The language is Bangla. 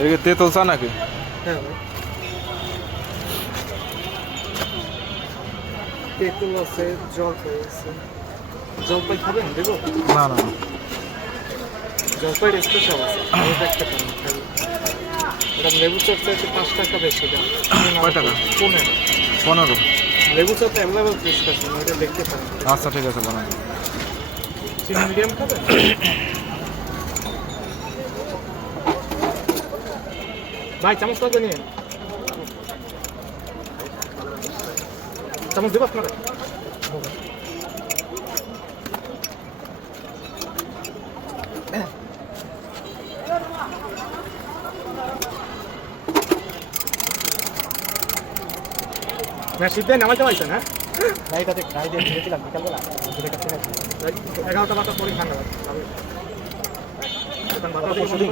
এদিকে তেঁতুল চা নাকি? হ্যাঁ ভাই, তেঁতুল আছে, জলপাই আছে। জলপাই খাবেন দেবো? না না না। জলপাইয়ের স্পেশাল আছে, আমি দেখতে পারেন খালি। এটা লেবু চপ চাইতে 5 টাকা বেশি দাম। কয় টাকা? 15। 15। লেবু চপ অ্যাভেলেবল প্রেসক্রিপশন, ওইটা দেখতে পারেন। আচ্ছা ঠিক আছে বানাই। চিনি মিডিয়াম খাবেন? ভাই চামচ লাগবে নিয়ে। চামচ দেবো আপনারা? না সিদ্ধ নামাইতে পারছেন? হ্যাঁ, এটাতে খাই দিয়ে দিয়েছিলাম বিকালবেলা, 11টা বারোটার পরে খান না। পরশুদিন